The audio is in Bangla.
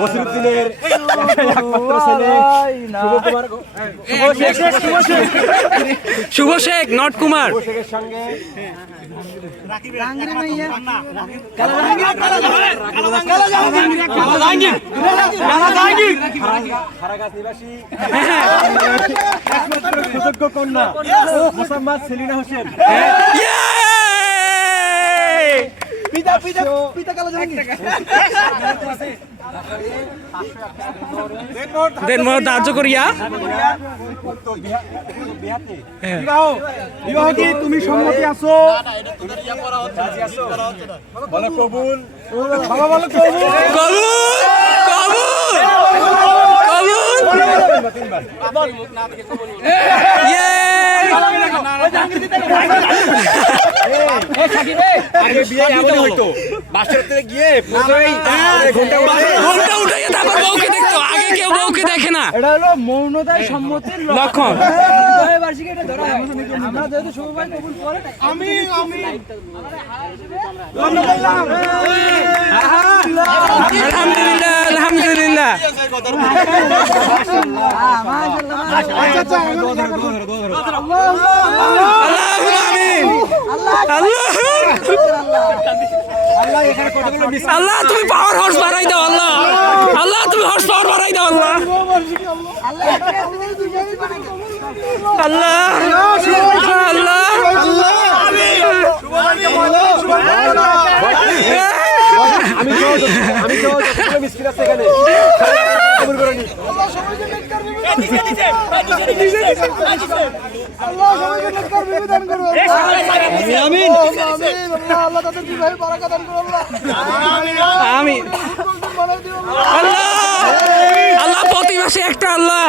বসিরউদ্দিনের একমাত্র ছেলে শুভ শেখ নট কুমার। শুভ শেখের সঙ্গে খারাগাছ নিবাসী একমাত্র সুযোগ্য কন্যা মোসাম্মদ সেলিনা হোসেন। ধার্য করিয়া বিবাহ কি তুমি সম্মতি আছো? বলো কবুল। বাবা বলো কবুল। দেখে না, এটা হলো মৌনতায় সম্মতির লক্ষণ। বার্ষিকী এটা ধরা হয়। আমরা যেহেতু শুভ ভাই কবুল করে আমি আলহামদুলিল্লাহ আলহামদুলিল্লাহ। আল্লাহ তুমি পাওয়ার হর্স বাড়াই দাও, আল্লাহ আল্লাহ তুমি হর্স পাওয়ার বাড়াই দাও, আল্লাহ আল্লাহ আল্লাহ আমি মিসকিন আছে এখানে কবুল করে নি। আমিন। আল্লাহ আল্লাহ প্রতি মাসে একটা আল্লাহ